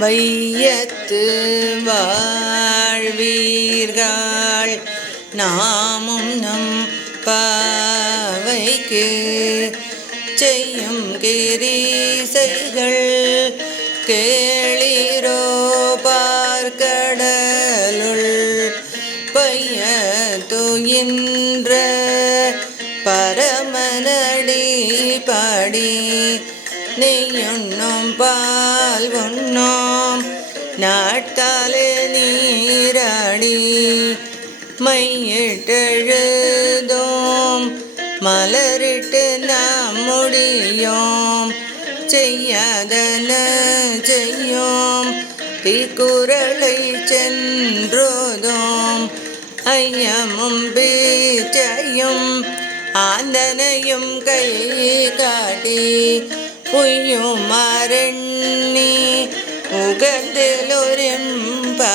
வையத்து வாழ்வீர்கள் நாமும் நம் பாவைக்கு செய்யும் கிரீசைகள் கேளிரோ பார்க்கடலுள் பைய துயின்ற பரமனடி பாடி நெய்யுண்ணும் பால் உண்ணோம் நாட்டாலே நீராடி மையிட்டெழுதோம் மலரிட்டு நாம் முடியோம் செய்யாதன செய்யோம் தீக்குறளை சென்றோதோம் ஐயமும் பீச்சையும் ஆந்தனையும் கை காட்டி புய்யும் மரண்ணி உகந்திலொரும்பா